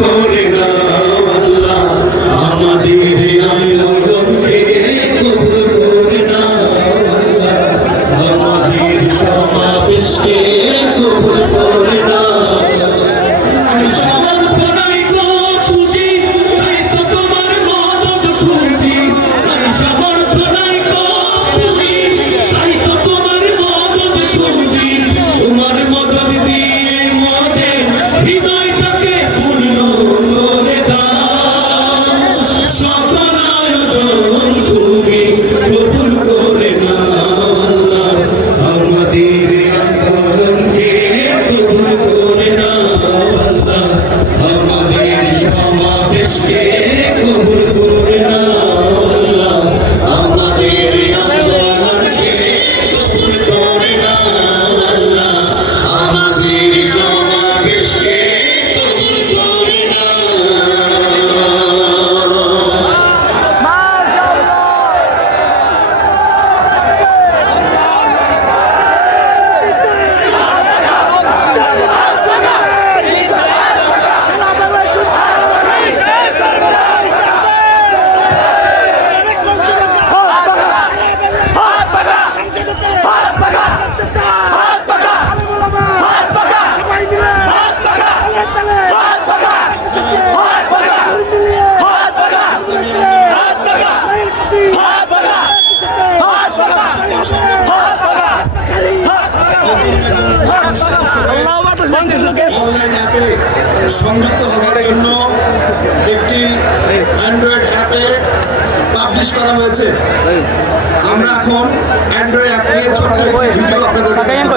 거리 online অ্যাপে সংযুক্ত হওয়ার জন্য একটি অ্যান্ড্রয়েড অ্যাপে পাবলিশ করা হয়েছে। আমরা এখন অ্যান্ড্রয়েড অ্যাপ নিয়ে ছোট্ট একটি ভিডিও আপনাদের দেখাবো